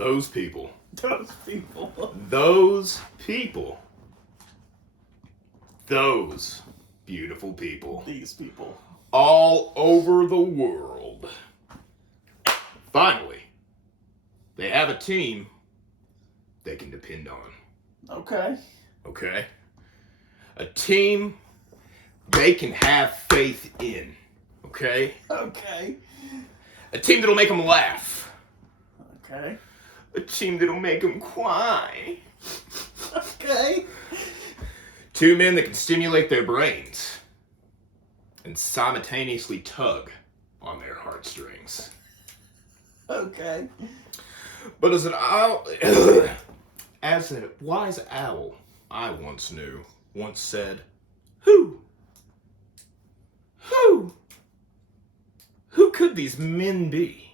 Those people. Those people. Those people. Those beautiful people. These people. All over the world. Finally, they have a team they can depend on. Okay. Okay? A team they can have faith in. Okay? Okay. A team that'll make them laugh. Okay. A team that'll make them cry. Okay. Two men that can stimulate their brains and simultaneously tug on their heartstrings. Okay. But as a wise owl I once knew once said, Who could these men be?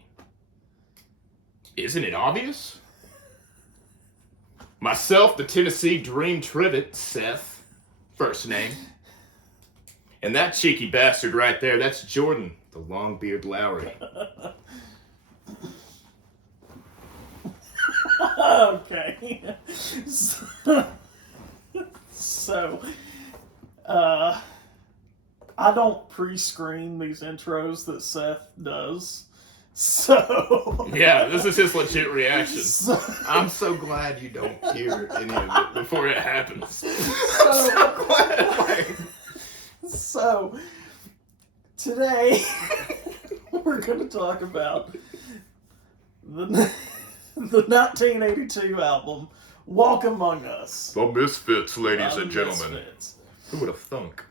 Isn't it obvious? Myself, the Tennessee Dream Trivet, Seth, first name. And that cheeky bastard right there, that's Jordan, the Longbeard Lowry. Okay. So, I don't pre-screen these intros that Seth does. So... Yeah, this is his legit reaction. So, I'm so glad you don't hear any of it before it happens. I'm so glad. So, today, we're going to talk about the 1982 album, Walk Among Us. The Misfits, ladies and gentlemen. Misfits. Who would have thunk?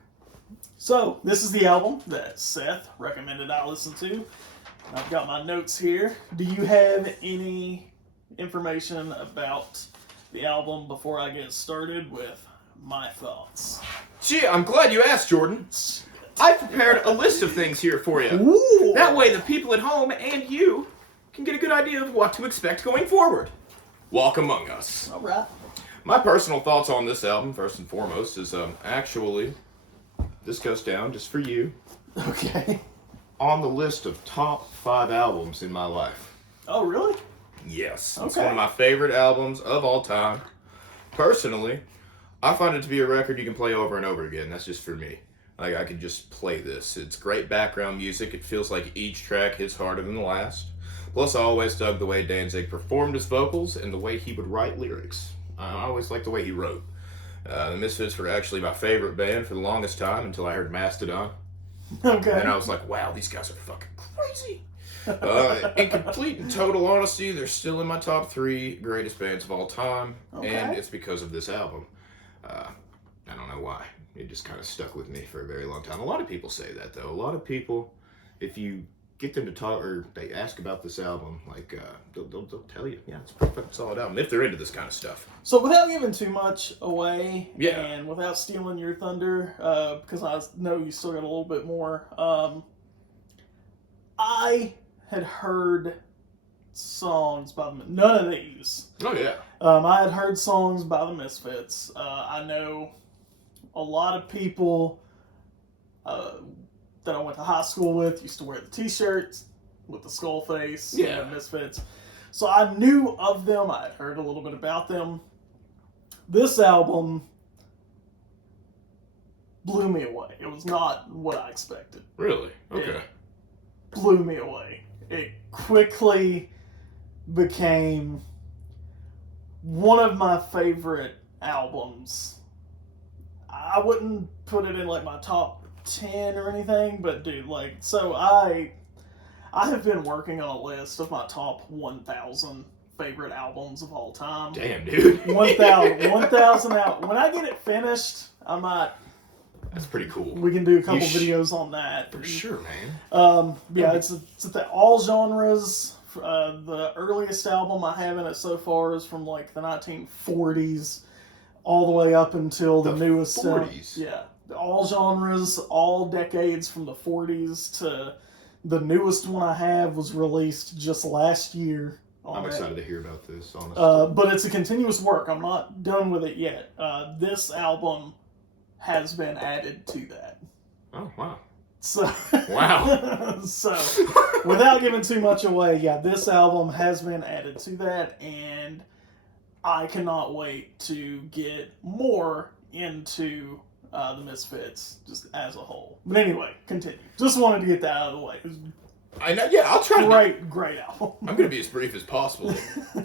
So, this is the album that Seth recommended I listen to. I've got my notes here. Do you have any information about the album before I get started with my thoughts? Gee, I'm glad you asked, Jordan. I prepared a list of things here for you. Ooh. That way the people at home and you can get a good idea of what to expect going forward. Walk Among Us. All right. My personal thoughts on this album, first and foremost, is actually, this goes down just for you. Okay. On the list of top 5 albums in my life. Oh, really? Yes. Okay. It's one of my favorite albums of all time. Personally, I find it to be a record you can play over and over again. That's just for me. Like, I could just play this. It's great background music. It feels like each track hits harder than the last. Plus, I always dug the way Danzig performed his vocals and the way he would write lyrics. I always liked the way he wrote. The Misfits were actually my favorite band for the longest time until I heard Mastodon. Okay. And I was like, wow, these guys are fucking crazy. In complete and total honesty, they're still in my top 3 greatest bands of all time. Okay. And it's because of this album. I don't know why. It just kind of stuck with me for a very long time. A lot of people say that, though. A lot of people, if you get them to talk, or they ask about this album, like, they'll tell you, yeah, it's a pretty fucking solid album, if they're into this kind of stuff. So without giving too much away, Yeah. and without stealing your thunder, because I know you still got a little bit more, I had heard songs by them. None of these. Oh, yeah. I had heard songs by the Misfits. I know a lot of people that I went to high school with used to wear the t-shirts with the skull face, Yeah. and Misfits. So I knew of them. I had heard a little bit about them. This album blew me away. It was not what I expected. Really? Okay. It blew me away. It quickly became one of my favorite albums. I wouldn't put it in like my top 10 or anything, but dude, like, so I have been working on a list of my top 1,000 favorite albums of all time. Damn, dude. 1,000 out. When I get it finished, I might. That's pretty cool. We can do a couple videos on that. For sure, man. Yeah, it's the all genres. The earliest album I have in it so far is from like the 1940s, all the way up until the newest. 40s. Yeah, all genres, all decades from the 40s to the newest one I have was released just last year. I'm excited to hear about this, honestly. But it's a continuous work. I'm not done with it yet. This album has been added to that. Oh, wow. So, Wow. so without giving too much away, yeah, this album has been added to that, and I cannot wait to get more into the Misfits just as a whole. But anyway, continue. Just wanted to get that out of the way. I know. Yeah, I'll try. Great album. I'm gonna be as brief as possible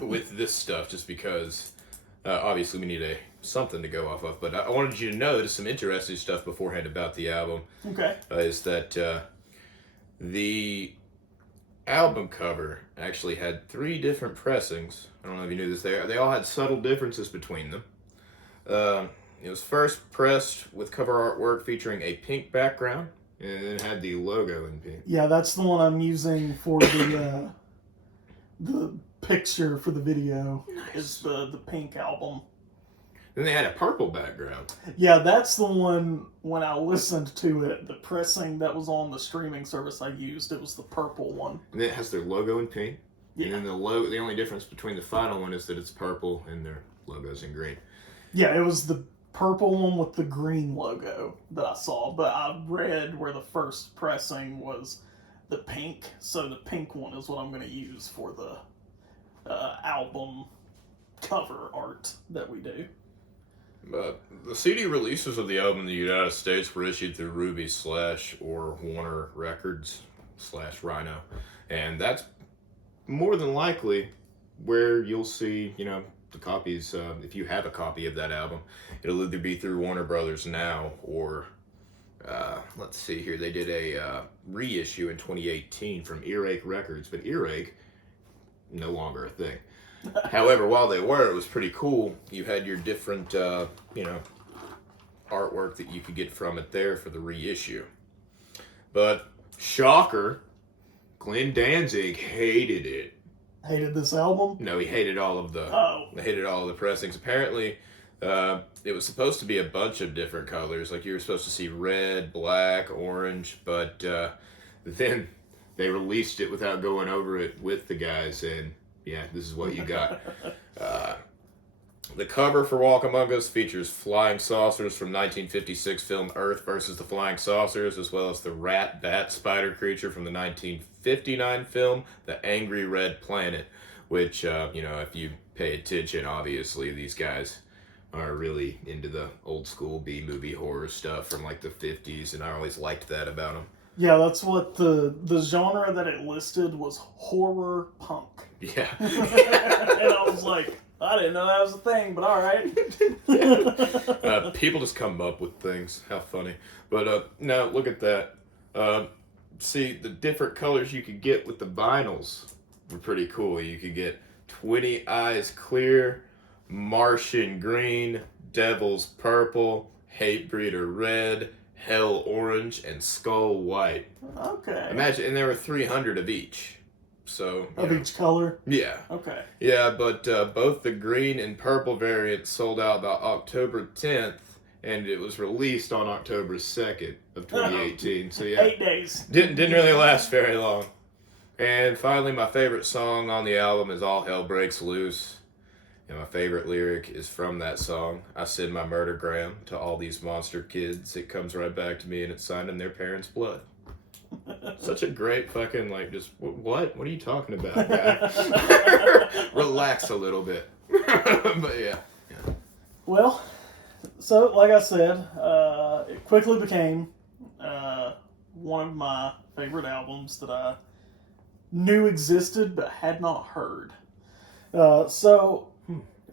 with this stuff, just because obviously we need something to go off of. But I wanted you to know there's some interesting stuff beforehand about the album. Okay. Is that the album cover actually had 3 different pressings. I don't know if you knew this. They all had subtle differences between them. It was first pressed with cover artwork featuring a pink background, and it had the logo in pink. Yeah, that's the one I'm using for the picture for the video. Nice. Is the pink album. Then they had a purple background. Yeah, that's the one. When I listened to it, the pressing that was on the streaming service I used, it was the purple one. And it has their logo in pink. Yeah. And then the only difference between the final one is that it's purple and their logo's in green. Yeah, it was the purple one with the green logo that I saw, but I read where the first pressing was the pink, so the pink one is what I'm going to use for the album cover art that we do. The CD releases of the album in the United States were issued through Ruby / or Warner Records / Rhino, and that's more than likely where you'll see, the copies. If you have a copy of that album, it'll either be through Warner Brothers now or let's see here. They did a reissue in 2018 from Earache Records, but Earache no longer a thing. However, while they were, it was pretty cool. You had your different, artwork that you could get from it there for the reissue. But, shocker, Glenn Danzig hated it. Hated this album? No, he hated all of the. Oh. He hated all of the pressings. Apparently, it was supposed to be a bunch of different colors. Like you were supposed to see red, black, orange, but then they released it without going over it with the guys, and yeah, this is what you got. The cover for Walk Among Us features flying saucers from 1956 film Earth versus the Flying Saucers, as well as the rat bat spider creature from the 1959 film The Angry Red Planet, which, if you pay attention, obviously these guys are really into the old school B-movie horror stuff from like the 50s, and I always liked that about them. Yeah, that's what the genre that it listed was, horror punk. Yeah. And I was like, I didn't know that was a thing, but all right. People just come up with things. How funny. But now look at that. See, the different colors you could get with the vinyls were pretty cool. You could get 20 Eyes Clear, Martian Green, Devil's Purple, Hatebreeder Red, Hell Orange, and Skull White. Okay. Imagine, and there were 300 of each. So of each color? Yeah. Okay. Yeah, but both the green and purple variants sold out about October 10th, and it was released on October 2nd of 2018. So yeah, 8 days. Didn't really last very long. And finally, my favorite song on the album is All Hell Breaks Loose. And my favorite lyric is from that song. I send my murdergram to all these monster kids. It comes right back to me, and it's signed in their parents' blood. Such a great fucking, just, what? What are you talking about, guy? Relax a little bit. But yeah. Well, so like I said, it quickly became one of my favorite albums that I knew existed but had not heard.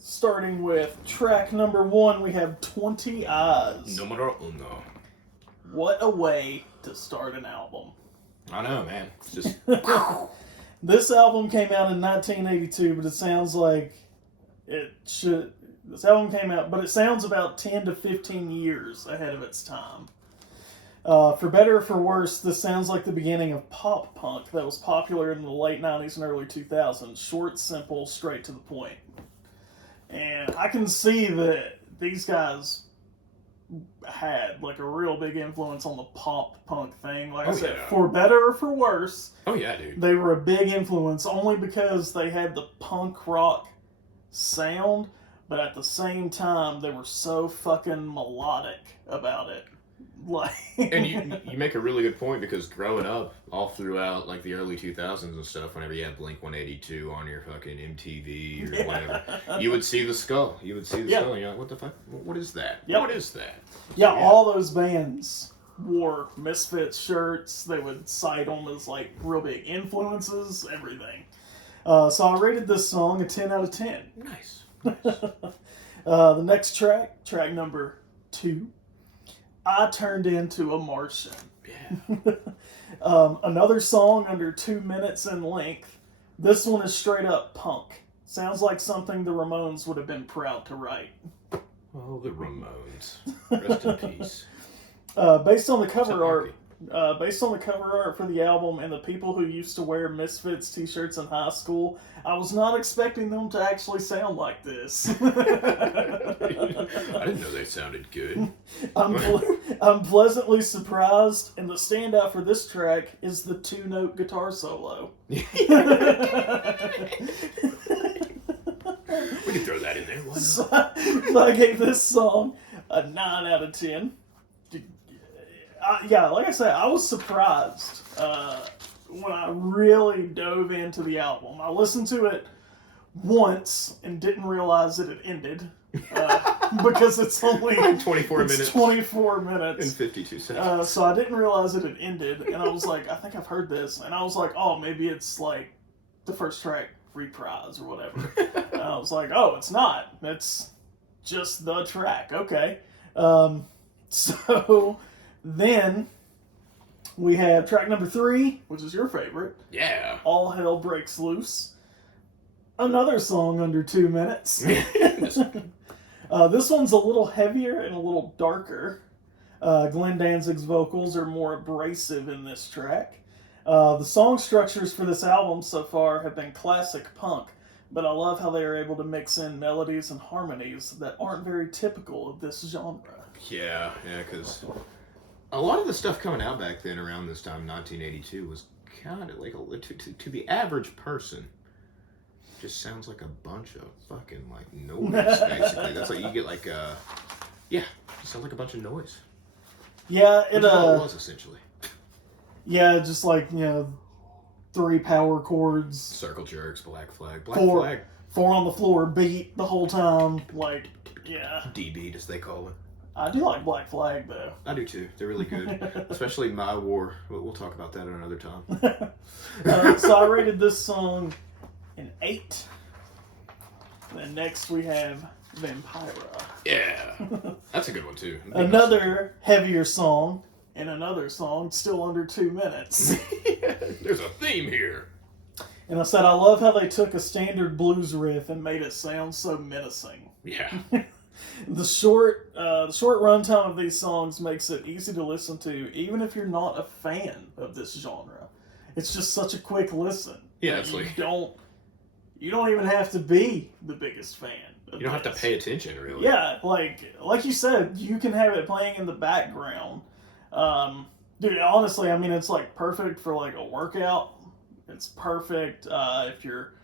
Starting with track number 1, we have 20 Eyes. Numero uno. What a way to start an album. I know, man. It's just... This album came out in 1982, but it sounds like it should... This album came out, but it sounds about 10 to 15 years ahead of its time. For better or for worse, this sounds like the beginning of pop punk that was popular in the late 90s and early 2000s. Short, simple, straight to the point. And I can see that these guys had a real big influence on the pop punk thing. Like I said, yeah. For better or for worse. Oh yeah, dude. They were a big influence only because they had the punk rock sound, but at the same time they were so fucking melodic about it. Like, And you make a really good point, because growing up all throughout like the early 2000s and stuff, whenever you had Blink 182 on your fucking MTV or whatever, you would see the skull. You would see the skull, and you're like, what the fuck? What is that? Yep. What is that? Yeah, all those bands wore Misfits shirts. They would cite them as like real big influences, everything. So I rated this song a 10 out of 10. Nice. The next track number 2, I Turned Into a Martian. Yeah. Another song under 2 minutes in length. This one is straight up punk. Sounds like something the Ramones would have been proud to write. Oh, the Ramones. Rest in peace. Based on the cover art for the album and the people who used to wear Misfits t-shirts in high school, I was not expecting them to actually sound like this. I didn't know they sounded good. I'm pleasantly surprised, and the standout for this track is the 2-note guitar solo. We can throw that in there. Why not? So I gave this song a 9 out of 10. Yeah, like I said, I was surprised when I really dove into the album. I listened to it once and didn't realize it had ended because it's only 24 minutes. 24 minutes and 52 seconds. So I didn't realize it had ended, and I was like, I think I've heard this, and I was like, oh, maybe it's like the first track reprise or whatever. And I was like, oh, it's not. It's just the track. Okay. So then we have track number 3, which is your favorite. Yeah. All Hell Breaks Loose. Another song under 2 minutes. This one's a little heavier and a little darker. Glenn Danzig's vocals are more abrasive in this track. The song structures for this album so far have been classic punk, but I love how they are able to mix in melodies and harmonies that aren't very typical of this genre. Yeah, because a lot of the stuff coming out back then around this time, 1982, was kind of like, to the average person, just sounds like a bunch of fucking like noise, basically. That's like, you get like, it sounds like a bunch of noise. Yeah, it was essentially. Yeah, just like, 3 power chords. Circle jerks, black flag. 4 on the floor beat the whole time. Like, yeah. D-beat, as they call it. I do like Black Flag, though. I do too. They're really good. Especially My War. We'll talk about that another time. So I rated this song an 8. Then next we have Vampira. Yeah. That's a good one too. Another heavier song, and another song still under 2 minutes. There's a theme here. And I said, I love how they took a standard blues riff and made it sound so menacing. Yeah. The short runtime of these songs makes it easy to listen to, even if you're not a fan of this genre. It's just such a quick listen. Yeah, it's like you don't even have to be the biggest fan. You don't have to pay attention, really. Yeah, like you said, you can have it playing in the background. Dude, honestly, I mean, it's like perfect for like a workout. It's perfect if you're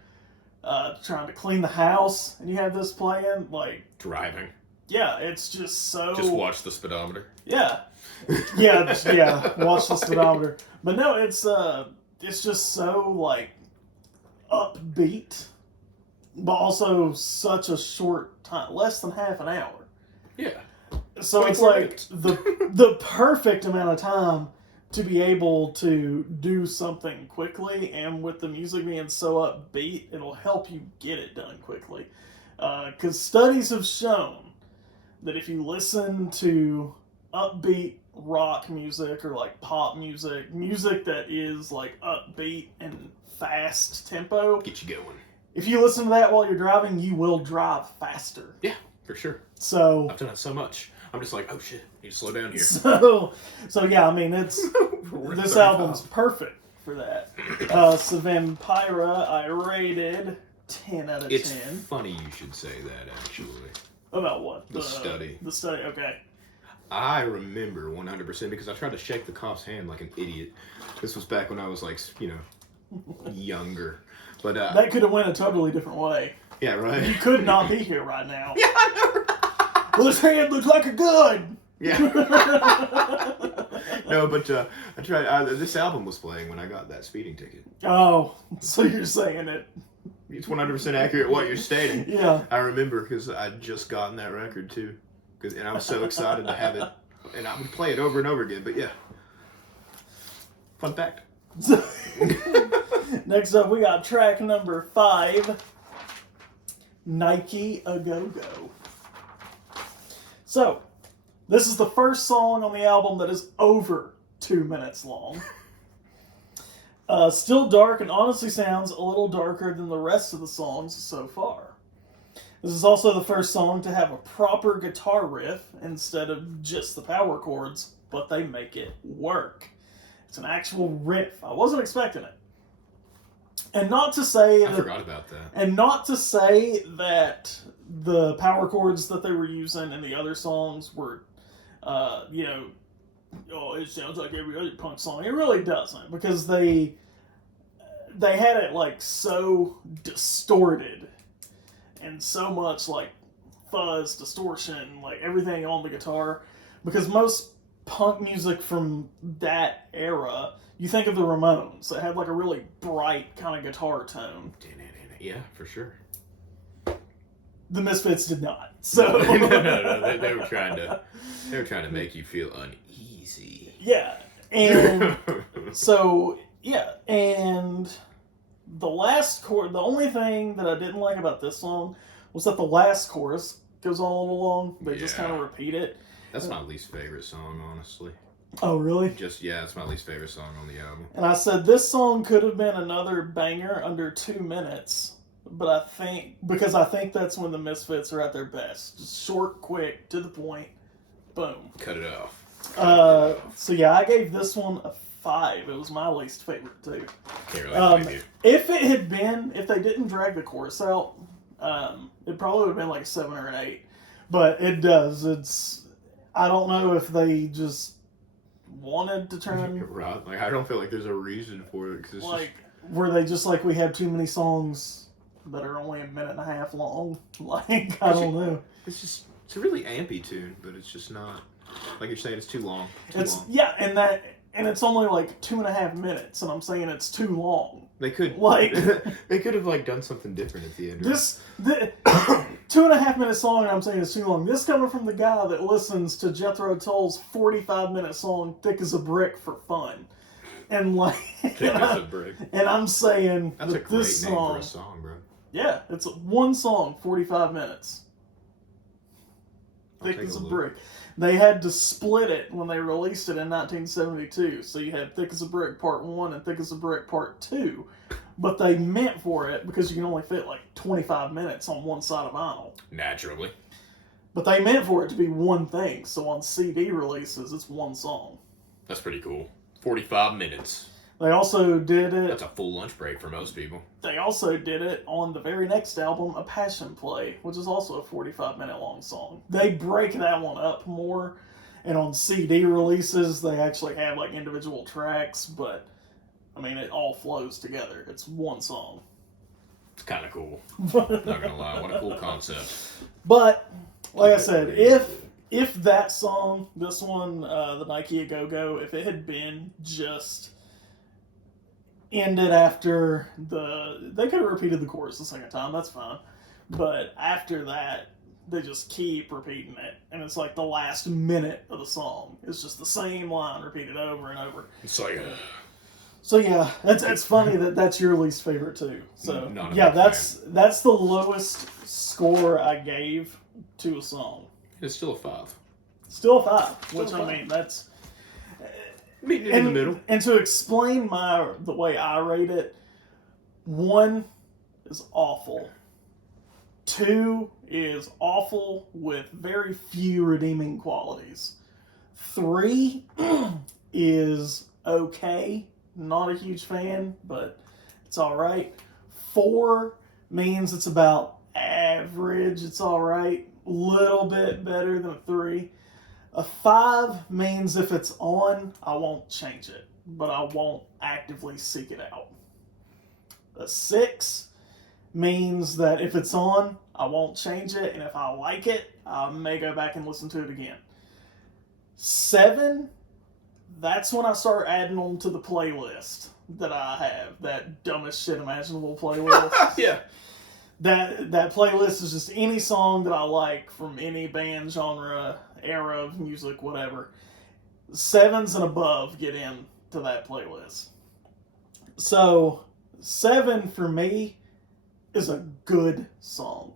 trying to clean the house and you have this playing, like driving. Yeah, it's just so. Just watch the speedometer. Yeah, watch the speedometer. But no, it's just so like upbeat, but also such a short time, less than half an hour. Yeah. So it's like the perfect amount of time to be able to do something quickly, and with the music being so upbeat, it'll help you get it done quickly. Because studies have shown that if you listen to upbeat rock music or like pop music that is like upbeat and fast tempo, get you going. If you listen to that while you're driving, you will drive faster. Yeah, for sure. So I've done it so much. I'm just like, oh shit, need to slow down here. So yeah, I mean, it's this album's perfect for that. So Vampira, I rated 10 out of 10. It's funny you should say that, actually. About what? The study. The study, okay. I remember 100% because I tried to shake the cop's hand like an idiot. This was back when I was like, younger. But that could have went a totally different way. Yeah, right. You could not be here right now. Yeah, I know. Well, his hand looks like a gun. Yeah. No, but I tried. This album was playing when I got that speeding ticket. Oh, so you're saying it. It's 100% accurate what you're stating. Yeah. I remember because I'd just gotten that record too. And I was so excited to have it. And I would play it over and over again. But yeah. Fun fact. Next up, we got track number 5, Nike A Go-Go. So, this is the first song on the album that is over 2 minutes long. Still dark and honestly sounds a little darker than the rest of the songs so far. This is also the first song to have a proper guitar riff instead of just the power chords, but they make it work. It's an actual riff. I wasn't expecting it. And not to say I forgot about that. And not to say that the power chords that they were using in the other songs were, oh, it sounds like every other punk song. It really doesn't, because they had it like so distorted and so much like fuzz, distortion, like everything on the guitar. Because most punk music from that era, you think of the Ramones. It had like a really bright kind of guitar tone. Yeah, for sure. The Misfits did not. So no. They were trying to make you feel uneasy. Yeah, and so yeah, and the last chorus. The only thing that I didn't like about this song was that the last chorus goes on a little long. They just kind of repeat it. That's my least favorite song, honestly. Oh, really? It's my least favorite song on the album. And I said this song could have been another banger under 2 minutes, but I think that's when the Misfits are at their best. Just short, quick, to the point, boom. Cut it off. So yeah, I gave this one a 5. It was my least favorite too. Can't really blame you. If they didn't drag the chorus out, it probably would have been like a 7 or an 8. But it does. I don't know if they just wanted to turn. Right. Like, I don't feel like there's a reason for it. Cause like, were they just like, we have too many songs that are only a minute and a half long? Like, I don't know. It's a really ampy tune, but it's just not. Like you're saying, it's too long. Yeah, and it's only like 2.5 minutes, and I'm saying it's too long. They could have like done something different at the end. The 2.5 minute song, and I'm saying it's too long. This coming from the guy that listens to Jethro Tull's 45-minute song "Thick as a Brick" for fun, and like Thick as a brick. And I'm saying that's a great this name song, for a song, bro. Yeah, it's one song, 45 minutes. Thick as a brick. They had to split it when they released it in 1972. So you had Thick as a Brick Part 1 and Thick as a Brick Part 2. But they meant for it, because you can only fit like 25 minutes on one side of vinyl. Naturally. But they meant for it to be one thing. So on CD releases, it's one song. That's pretty cool. 45 minutes. They also did it... That's a full lunch break for most people. They also did it on the very next album, A Passion Play, which is also a 45-minute long song. They break that one up more, and on CD releases, they actually have like individual tracks, but, I mean, it all flows together. It's one song. It's kind of cool. Not gonna lie, what a cool concept. But, like I said, if that song, this one, the Nike A Go-Go, if it had been just... ended after they could have repeated the chorus the second time, that's fine, but after that they just keep repeating it, and it's like the last minute of the song, it's just the same line repeated over and over. It's like so yeah, it's funny that that's your least favorite too. So yeah, that's the lowest score I gave to a song. It's still a 5. Still a 5, which I mean, that's meeting in the middle. And to explain the way I rate it, 1 is awful. 2 is awful with very few redeeming qualities. 3 is okay. Not a huge fan, but it's alright. 4 means it's about average. It's alright. Little bit better than a 3. A 5 means if it's on, I won't change it, but I won't actively seek it out. A 6 means that if it's on, I won't change it, and if I like it, I may go back and listen to it again. 7, that's when I start adding them to the playlist that I have. That dumbest shit imaginable playlist. Yeah. That playlist is just any song that I like from any band, genre, era of music, whatever. 7s and above get into that playlist. So 7 for me is a good song.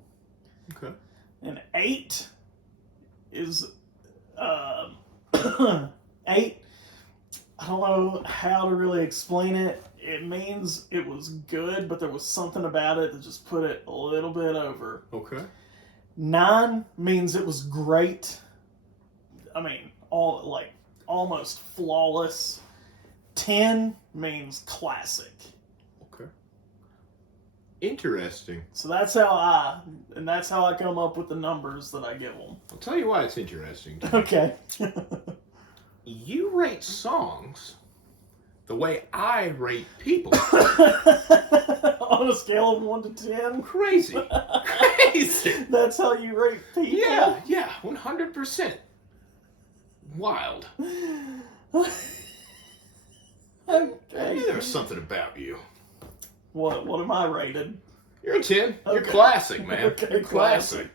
Okay. And 8 is 8. I don't know how to really explain it. It means it was good, but there was something about it that just put it a little bit over. Okay. 9 means it was great. I mean, almost flawless. 10 means classic. Okay. Interesting. So that's how I come up with the numbers that I give them. I'll tell you why it's interesting. Okay. You rate songs the way I rate people. On a scale of 1 to 10? Crazy. Crazy. That's how you rate people? Yeah, 100%. Wild. Okay. There's something about you. What am I rated? You're a 10. You're Okay. classic, man. Okay, You're classic.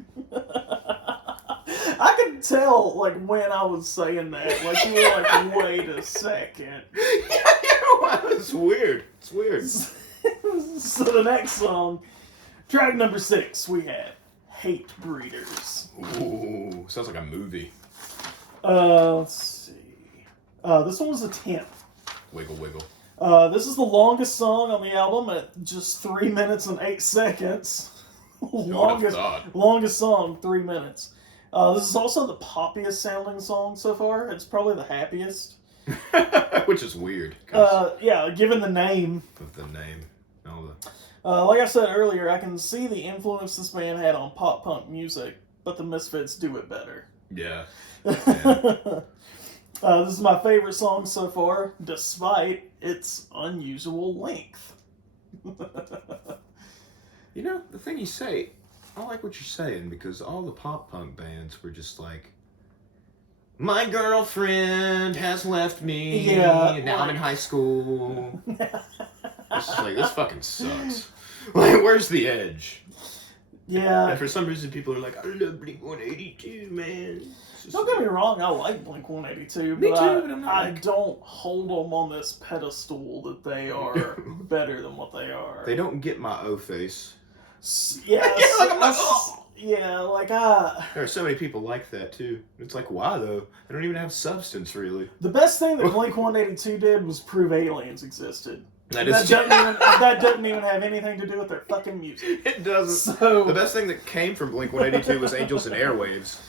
I could tell, when I was saying that, you were like, wait a second. Yeah, it's weird. It's weird. So the next song, track number 6, we have Hate Breeders. Ooh, sounds like a movie. Let's see. This one was a 10. Wiggle, wiggle. This is the longest song on the album at just 3 minutes and 8 seconds. Longest song, 3 minutes. This is also the poppiest sounding song so far. It's probably the happiest. Which is weird. Yeah, given the name. Of the name. All the... Like I said earlier, I can see the influence this band had on pop punk music, but the Misfits do it better. Yeah. This is my favorite song so far, despite its unusual length. You know, the thing you say, I like what you're saying, because all the pop punk bands were just like, my girlfriend has left me, and now I'm in high school. It's just like, this fucking sucks. Where's the edge? Yeah. And for some reason, people are like, I love Blink-182, man. Don't get me wrong, I like Blink-182, Me but too, but I'm not I don't hold them on this pedestal that they are better than what they are. They don't get my O face. Yeah, I'm like, oh. There are so many people like that too. It's like, why though? They don't even have substance, really. The best thing that Blink-182 did was prove aliens existed. That doesn't even have anything to do with their fucking music. It doesn't. So The best thing that came from Blink-182 was Angels and Airwaves.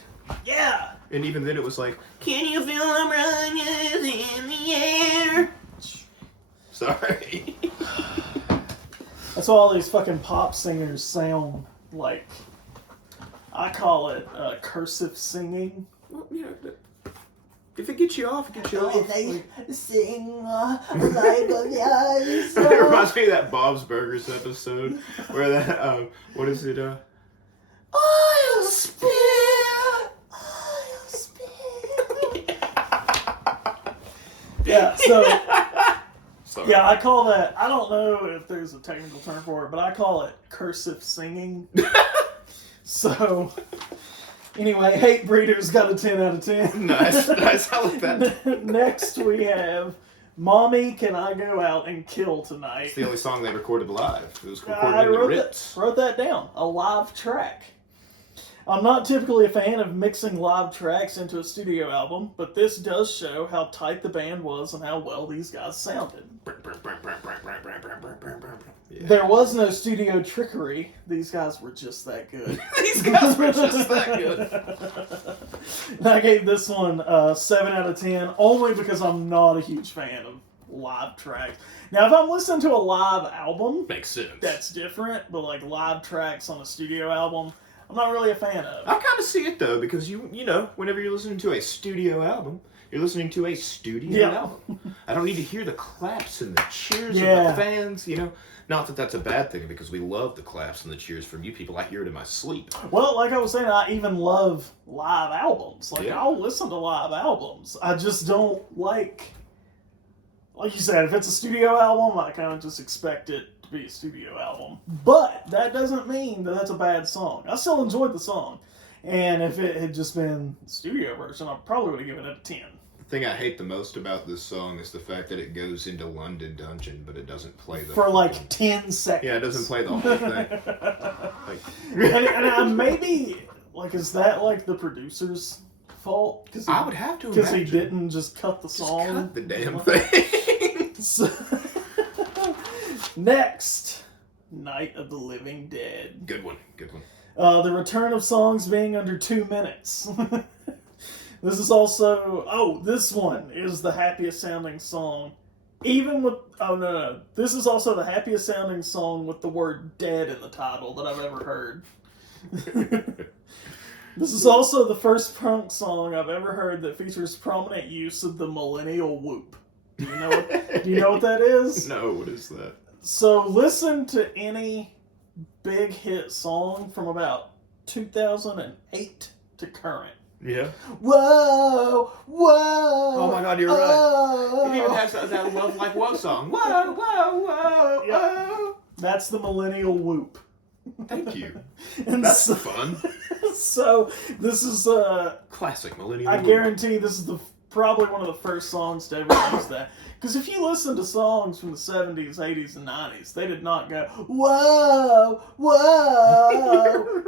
yeah. And even then it was like, can you feel them running in the air? Sorry. That's why all these fucking pop singers sound like. I call it cursive singing. Well, you know, if it gets you off, it gets you off. Sing like a yes. It reminds me of that Bob's Burgers episode where that, what is it, I'll spill. Yeah, so Sorry. yeah, I call that. I don't know if there's a technical term for it, but I call it cursive singing. So anyway, Hate Breeders got a 10 out of 10. Nice. I like that. Next we have Mommy, Can I Go Out and Kill Tonight? It's the only song they recorded live. It was recorded I in the Ritz. wrote that down. A live track. I'm not typically a fan of mixing live tracks into a studio album, but this does show how tight the band was and how well these guys sounded. Yeah. There was no studio trickery. These guys were just that good. These guys were just that good. And I gave this one 7 out of 10, only because I'm not a huge fan of live tracks. Now, if I'm listening to a live album, Makes sense. that's different, but live tracks on a studio album, I'm not really a fan of. I kind of see it though, because you know, whenever you're listening to a studio album, You're listening to a studio Yeah. album. I don't need to hear the claps and the cheers Yeah. of the fans, you know. Not that that's a bad thing, because we love the claps and the cheers from you people. I hear it in my sleep. Well, like I was saying, I even love live albums. Like, Yeah. I'll listen to live albums. I just don't like you said, if it's a studio album, I kind of just expect it to be a studio album. But that doesn't mean that that's a bad song. I still enjoyed the song. And if it had just been the studio version, I probably would have given it a 10. The thing I hate the most about this song is the fact that it goes into London Dungeon, but it doesn't play the For like 10 seconds. Yeah, it doesn't play the whole thing. and maybe, like, is that like the producer's fault? I would have to Because imagine. he didn't just cut the song. Just cut the damn thing. So, next, Night of the Living Dead. Good one. The return of songs being under 2 minutes. This is also... this one is the happiest sounding song. Even with... no. This is also the happiest sounding song with the word dead in the title that I've ever heard. This is also the first punk song I've ever heard that features prominent use of the millennial whoop. Do you know what that is? No, what is that? So listen to any big hit song from about 2008 to current. Yeah. Whoa, whoa. Oh my God, you're right. It even has that Love Like Whoa song. Whoa, whoa, whoa, whoa. That's the millennial whoop. Thank you. And That's fun. So this is Classic millennial. I guarantee this is probably one of the first songs to ever use that. Because if you listen to songs from the 70s, 80s, and 90s, they did not go, whoa, whoa,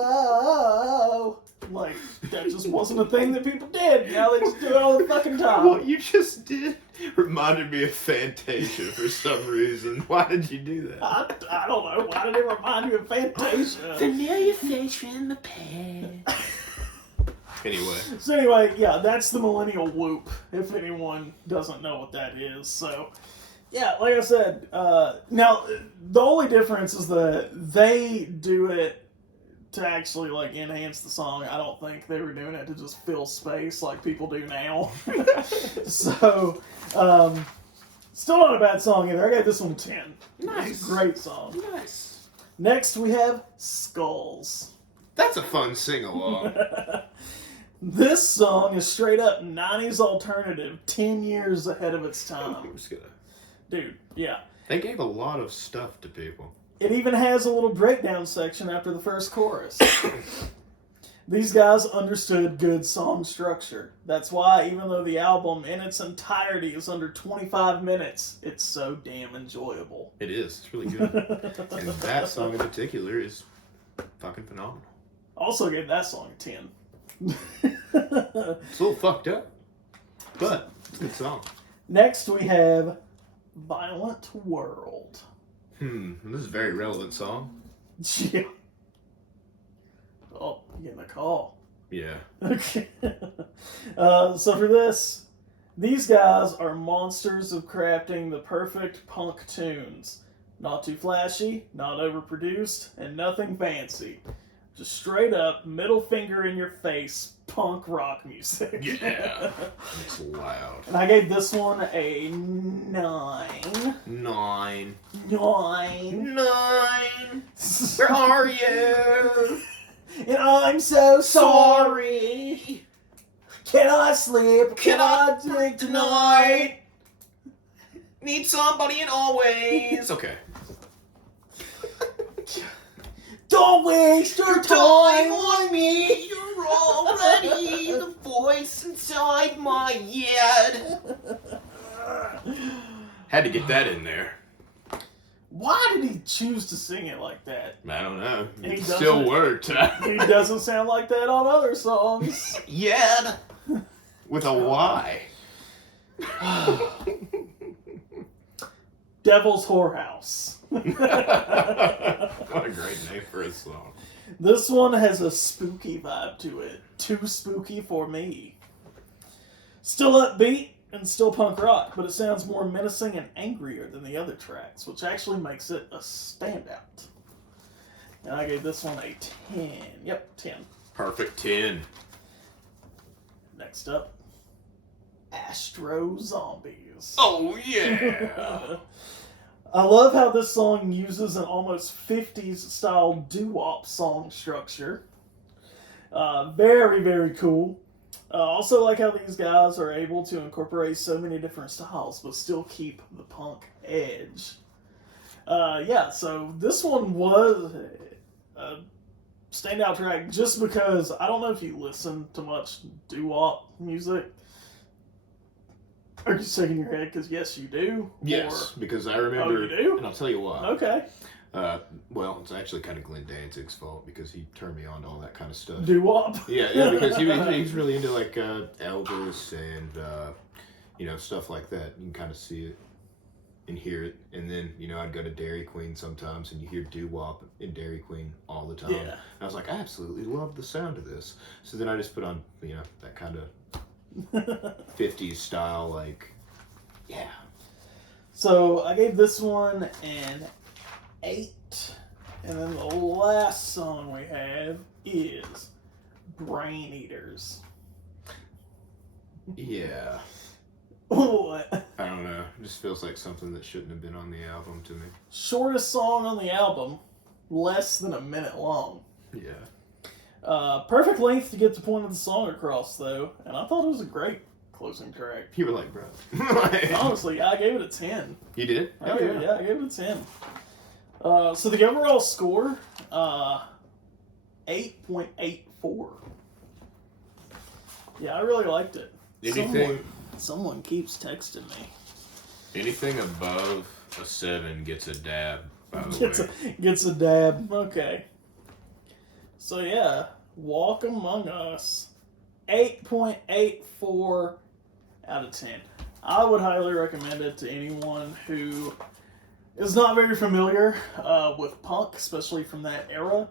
oh. Like, that just wasn't a thing that people did. Now they just do it all the fucking time. What you just did reminded me of Fantasia for some reason. Why did you do that? I don't know. Why did it remind you of Fantasia? Familiar face from the past. Anyway, Yeah, that's the millennial whoop, if anyone doesn't know what that is. So, yeah, like I said, now, the only difference is that they do it to actually, like, enhance the song. I don't think they were doing it to just fill space like people do now. So, still not a bad song either. I gave this one 10. Nice. It's a great song. Nice. Next, we have Skulls. That's a fun sing-along. This song is straight up 90s alternative, 10 years ahead of its time. I'm just gonna... Dude, yeah. They gave a lot of stuff to people. It even has a little breakdown section after the first chorus. These guys understood good song structure. That's why, even though the album in its entirety is under 25 minutes, it's so damn enjoyable. It is. It's really good. And that song in particular is fucking phenomenal. Also gave that song a 10. It's a little fucked up, but it's a good song. Next we have Violent World. This is a very relevant song. Yeah. Oh, you're getting a call. Yeah. Okay. So for this, these guys are monsters of crafting the perfect punk tunes. Not too flashy, not overproduced, and nothing fancy. Just straight up, middle finger in your face, punk rock music. Yeah. It's loud. And I gave this one a 9. 9. 9. 9. Where are you? And I'm so sorry. Can I sleep? Can I drink tonight? Need somebody and always. Okay. Don't waste your time on me. You're already the voice inside my head. Had to get that in there. Why did he choose to sing it like that? I don't know. He It doesn't- still worked. He doesn't sound like that on other songs. Yeah. With a Y. Devil's Whorehouse. What a great name for a song. This one has a spooky vibe to it. Too spooky for me. Still upbeat and still punk rock, but it sounds more menacing and angrier than the other tracks, which actually makes it a standout. And I gave this one a 10. Yep, 10. Perfect 10. Next up, Astro Zombies. Oh, yeah. I love how this song uses an almost 50s style doo-wop song structure. Very, very cool. Also like how these guys are able to incorporate so many different styles but still keep the punk edge. Yeah, so this one was a standout track just because I don't know if you listen to much doo-wop music. Are you shaking your head? Because yes, you do. Yes, because I remember, you do? and I'll tell you why. Okay. Well, it's actually kind of Glenn Danzig's fault because he turned me on to all that kind of stuff. Doo-wop. Yeah, because he's really into like Elvis and stuff like that. You can kind of see it and hear it, and then I'd go to Dairy Queen sometimes, and you hear doo-wop in Dairy Queen all the time. Yeah. And I was like, I absolutely love the sound of this. So then I just put on that kind of 50s style, like, yeah. So I gave this one an 8. And then the last song we have is Brain Eaters. Yeah. What? I don't know. It just feels like something that shouldn't have been on the album to me. Shortest song on the album, less than a minute long. Yeah. Perfect length to get the point of the song across, though, and I thought it was a great closing track. You were like, bro. Honestly, I gave it a 10. You did? I gave it a 10. So the overall score, 8.84. Yeah, I really liked it. Someone keeps texting me. Anything above a 7 gets a dab, by the way. Gets a dab. Okay. So yeah, Walk Among Us, 8.84 out of 10. I would highly recommend it to anyone who is not very familiar with punk, especially from that era.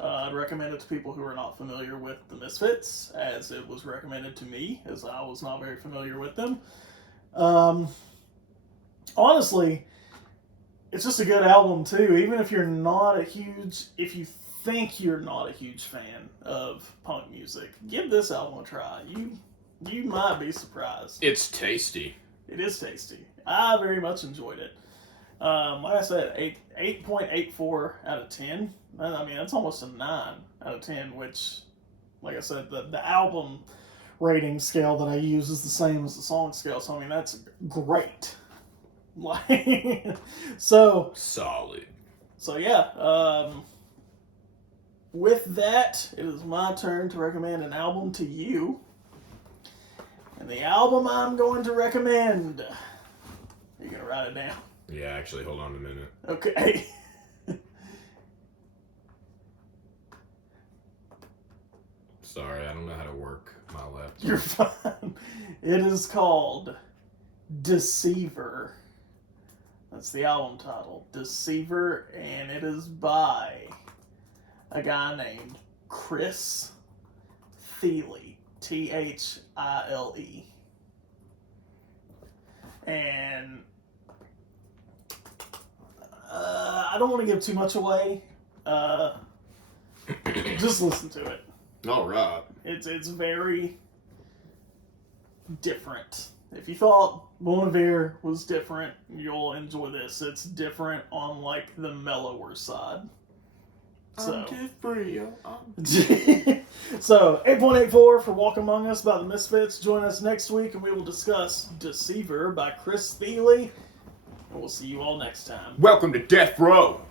I'd recommend it to people who are not familiar with the Misfits, as it was recommended to me, as I was not very familiar with them. Honestly, it's just a good album too. Even if you're not if you think you're not a huge fan of punk music, give this album a try. You might be surprised. It's tasty. It is tasty. I very much enjoyed it. Like I said, 8.84 out of 10. I mean, that's almost a 9 out of 10, which, like I said, the album rating scale that I use is the same as the song scale, so I mean, that's great. Like, so Solid. So yeah, with that, it is my turn to recommend an album to you. And the album I'm going to recommend, you're going to write it down. Yeah, actually, hold on a minute. Okay. Sorry, I don't know how to work my laptop. You're fine. It is called Deceiver. That's the album title, Deceiver, and it is by a guy named Chris Thile, Thile. And I don't want to give too much away. Just listen to it. All right. It's very different. If you thought Bon Iver was different, you'll enjoy this. It's different on like the mellower side. So, so 8.84 for Walk Among Us by the Misfits. Join us next week and we will discuss Deceiver by Chris Thile. And we'll see you all next time. Welcome to Death Row.